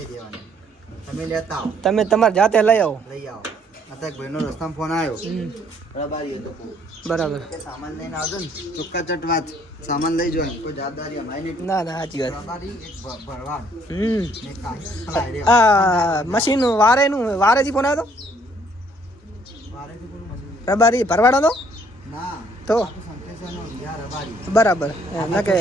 કહી દેવાનું તમે લેતા આવો તમે તમારે જાતે લઈ આવો અત્યારે ભાઈનો રસ્તામાં ફોન આવ્યો રબારી હતો બરાબર સામાન લઈને આવજો ને ચોખ્ખા ચટ વાત સામાન લઈ જો કોઈ જવાબદારી અમારી નહીં ના સાચી વાત રબારી એક ભરવાડ આ મશીન વારેથી ફોન આવ્યો તો રબારી ભરવાડો તો ના તો બરાબર ના કે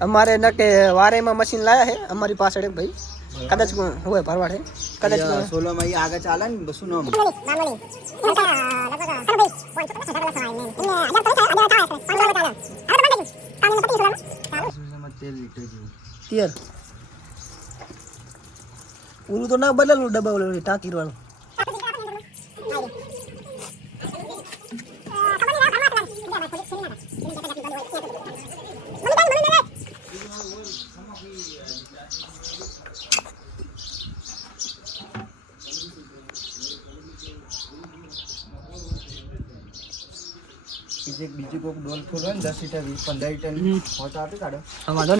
અમારે ન કે વારેમાં મશીન લાયા છે અમારી પાછળ એક ભાઈ કદાચ હોય ભરવાડ છે કદાચ સોલોમાં આગળ ચાલે ને શું નામ તિયર ઓલું તો ના બદલવું ડબ્બા ઓલું ટાંકી વાળું બીજું કોઈક ડોલ ખોલો ને 10 લીટર 20 15 લીટર પહોંચા આપી કાઢો વાંધો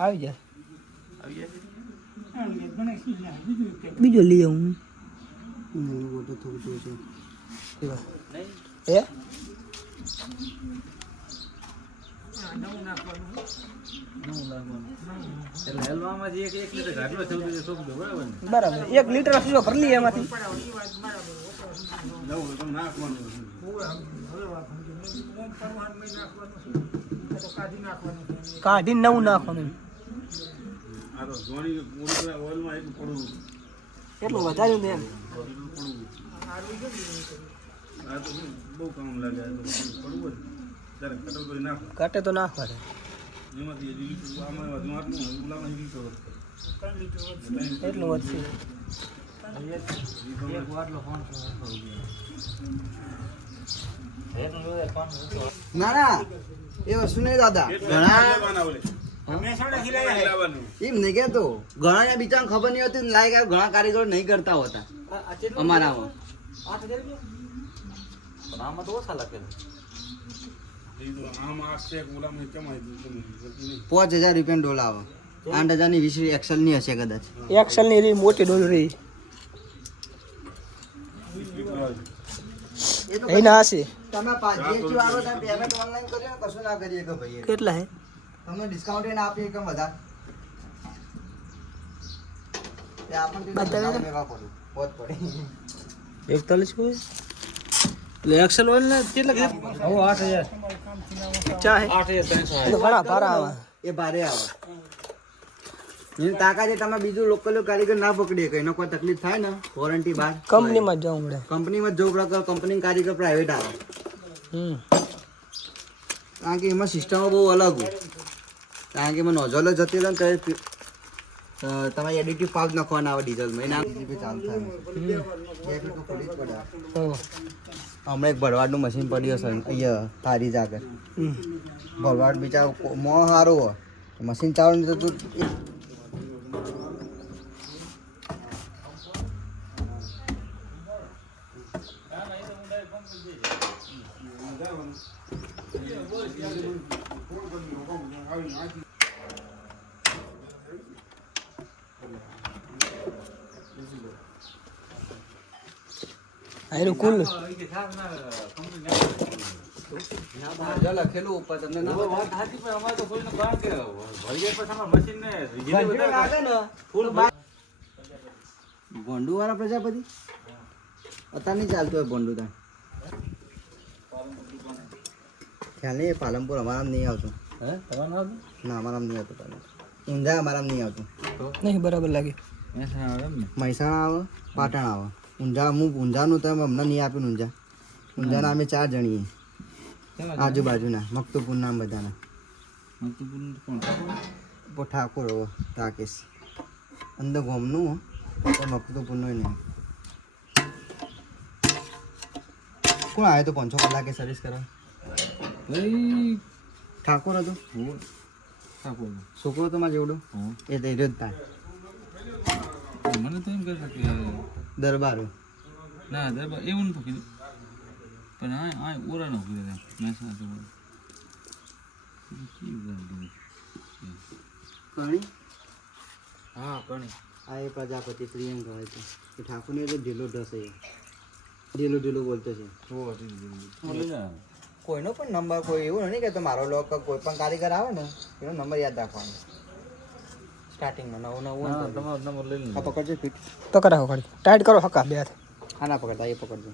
આવી જાય બીજો લઈ આવું બરાબર 1 લીટર પીવો ભરી લઈએ એમાંથી કાઢી નવું નાખવાનું એટલું વધાર્યું ને એમ કાટે તો નાખવા એટલું વધશે ના ના એ વસ્તુ નહીં દાદા ઘણા એમ નહીં કેતો ઘણા બિચારા ખબર નહીં હોતી લાયક ઘણા કારીગરો નહીં કરતા હોતા અમારામાં 5000 રૂપિયા ડોલ આવે 8000 ની 20 એક્સેલ ની હશે કદાચ એક્સેલ ની મોટી ડોલ રહી એ ના હશે તમે જીએસટી વાળો તમે પેમેન્ટ ઓનલાઈન કર્યો કશું ના કરીએ કે ભાઈ કેટલા હે તમને ડિસ્કાઉન્ટ એને આપીએ કે બધા તે આપણને લેવા પડે પોત પડે 41 કોઈ એટલે એક્સેલ ઓઇલ ને કેટલા કે 8000 ચાહે 8300 તો ઘણા ભારા આવે એ ભારે આવે એની તાકાત છે તમે બીજું લોકલ કારીગર ના પકડીએ કે એનો કોઈ તકલીફ થાય ને વોરંટી બાદ કંપનીમાં જ જવું પડે કંપનીમાં જ જવું પડે કંપની કારીગર પ્રાઇવેટ આવે કારણ કે એમાં સિસ્ટમો બહુ અલગ હોય કારણ કે એમાં નોઝલો જતી રહે ને તમારે એડિટિવ પાક નાખવાના આવે ડીઝલમાં એના ચાલુ થાય હમણાં એક ભરવાડનું મશીન પડ્યું હશે અહીંયા તારી જ આગળ ભરવાડ બિચારો મોં સારું હોય મશીન ચાલુ નહીં થતું આયરું કુલ જો લખેલું ઉપર તમને ના વાત સાચી પણ અમારે તો કોઈને કારણ કે ભરીએ પછી અમારા મશીનને વીજળી વધારે લાગે ને ફૂલ ભોંડુ વાળા પ્રજાપતિ અત્યારે નહીં ચાલતું હોય ભોંડુ ત્યાં ખ્યાલ નહીં પાલનપુર અમારામાં નહીં આવતું હે તમારું નામ ના અમારામાં નહીં આવતું પાલનપુર ઊંઝા અમારામાં નહીં આવતું નહીં બરાબર લાગે મહેસાણા આવે એમ ને મહેસાણા આવે પાટણ આવે ઊંઝા હું ઊંઝાનું તો અમને નહીં આપ્યું ઊંઝા ઊંઝાના અમે 4 જણીએ આજુબાજુના મકતુપુર નામ બધાના મકતુપુરનું કોણ ઠાકોર હો રાકેશ અંદર ગોમનું તો મકતુપુરનું નહીં કોણ આવ્યો તો 500 કલાકે સર્વિસ કરવા ભાઈ ઠાકોર હતો હો ઠાકોર છોકરો તો માં જેવડો હા એ તો જ થાય મને તો એમ કહે છે કે દરબારો ના દરબાર એવું નતું કીધું પણ આ ઓરા નો કીધું મહેસાણા તો કણી હા કણી આ એ પ્રજાપતિ પ્રિયંક કહે છે એ ઠાકોરની એટલે ઢીલો ઢસ છે ઢીલો ઢીલો બોલતો છે કોઈનો પણ નંબર કોઈ એવું નહીં કે મારો લોક કોઈ પણ કારીગર આવે ને એનો નંબર યાદ રાખવાનો સ્ટાર્ટિંગમાં 999 તમારો નંબર લઈ લે આ પકડજો ફીટ પકડ રાખો ખાલી ટાઈટ કરો હકા બે હાથ હા ના પકડતા એ પકડજો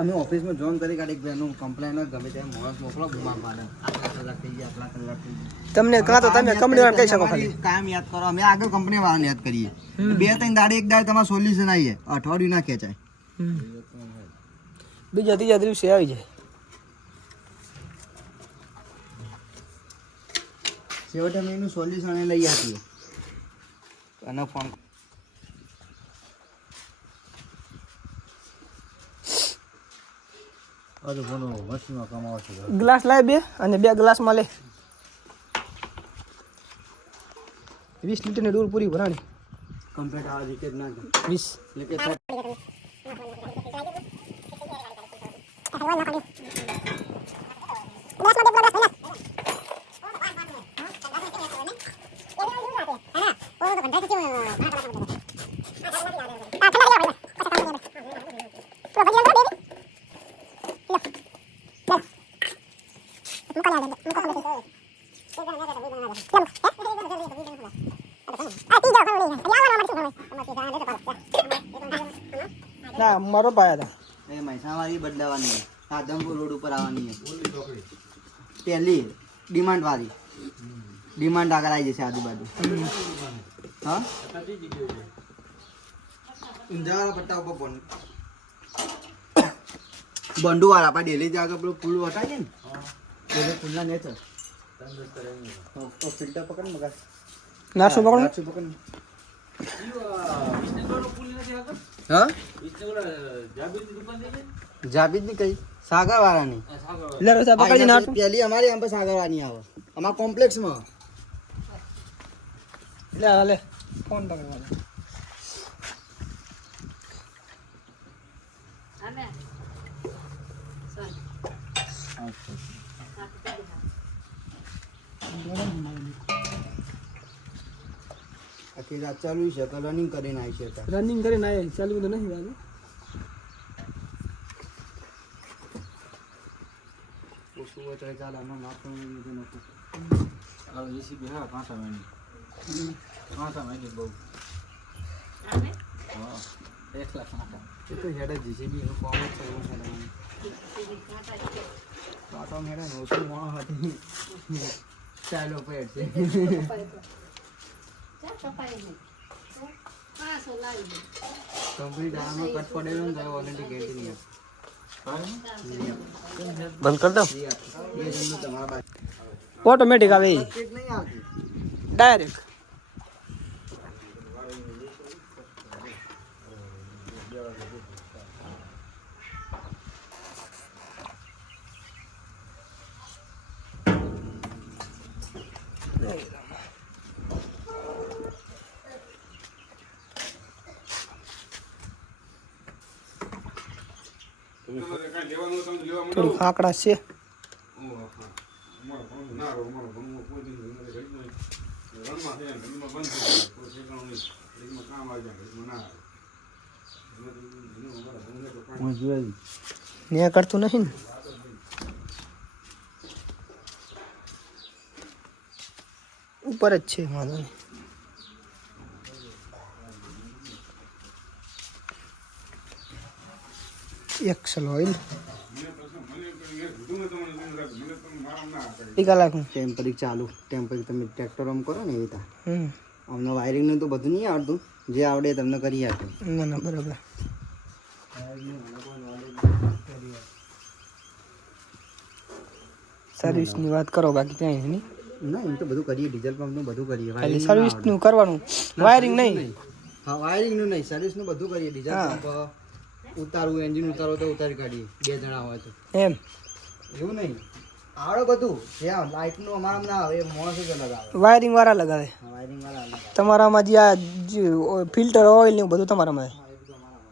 અમે ઓફિસમાં જોઈન કરી કાઢી બેનું કમ્પ્લેન ગમે તે માણસ મોકલો બુમા પાડે આટલા કલાક થઈ ગયા આટલા કલાક થઈ ગયા તમને કાં તો તમે કંપની વાળા કહી શકો ખાલી કામ યાદ કરો અમે આગળ કંપની વાળાને યાદ કરીએ 2-3 દાડે એક દાડે તમારું સોલ્યુશન આવીએ અઠવાડિયું ના ખેંચાય બીજા ત્રીજા દિવસે આવી જાય છેવટે અમે એનું સોલ્યુશન લઈ આપીએ અને ફોન અરે બોનો મશીનમાં કમાવો છે ગ્લાસ લાય બે અને 2 ગ્લાસમાં લે 20 લીટરની ડોલ પૂરી ભરાણી કમ્પ્લીટ આ રીતે જ ના 20 એટલે કે ના મારો પાયા હતા એ મહેસાણાવાળી બદલાવાની છે આદમપુર રોડ ઉપર આવવાની છે પહેલી ડિમાન્ડ વાળી ડિમાન્ડ આગળ આવી જશે આજુબાજુ હા ઊંઝાવાળા પટ્ટા ઉપર બંડુવાળા આપણે ડેલી જ આગળ પેલું પુલ હટાવીએ ને ડેલી પુલના નેચર ફિલ્ટર પકડ ને મગા નાસો પકડો નાસો પકડ ને હા જાબીદ ની કઈ સાગર વાળાની લે રસા પકડી નાસો પહેલી અમારી આમ પર સાગર વાળાની આવે અમારા કોમ્પ્લેક્સમાં લે લે ફોન પકડવાનો આખી રાત ચાલુ છે તો રનિંગ કરીને આવી છે રનિંગ કરીને આય ચાલુ તો નહીં વાગે ઓછું હોય તો ચાલ આમાં માપનું લીધું નથી આ એસીબી હા કાંટા વાળી બહુ હા 1 લાખ કાંટા એ તો હેડે જીસીબી નું કોમ જ છે એવું છે તો હેડે ઓછું મોણો હતી ચાલો પેટ છે કમ્પ્લીટ આમાં કટ પડેલો ને તો ઓલરેડી ગેરંટી નહીં બંધ કર દો બે જણનું તમારા બાજુ ઓટોમેટિક આવે નહીં આવતી ડાયરેક્ટ થોડીક આંકડા છે. ને કરતું નથી ને ઉપર જ છે વાંધો નહીં. એક્સલ ઓઇલ કલાકનું ટેમ્પરિંગ ચાલુ ટેમ્પરિંગ તમે ટ્રેક્ટર આમ કરો ને એ રીતે અમને વાયરિંગનું તો બધું નહીં આવડતું, જે આવડે એ તમને કરી આપે. ના ના બરાબર. સર્વિસની વાત કરો બાકી ક્યાંય નહીં. ના એમ તો બધું કરીએ, ડીઝલ પંપનું બધું કરીએ. ખાલી સર્વિસનું કરવાનું, વાયરિંગ નહીં. હા વાયરિંગનું નહીં, સર્વિસનું બધું કરીએ. ડીઝલ પંપ ઉતારવું, એન્જિન ઉતારવું તો ઉતારી કાઢીએ, 2 જણા હોય તો. એમ એવું નહીં, આવડે બધું. જ્યાં લાઇટનું અમારા ના આવે એ માણસ જ અલગ આવે, વાયરિંગ વાળા લગાવે. વાયરિંગ વાળા અલગ આવે. તમારામાં જે આ ફિલ્ટર ઓઇલ ને બધું તમારામાં. હા, એ બધું અમારામાં.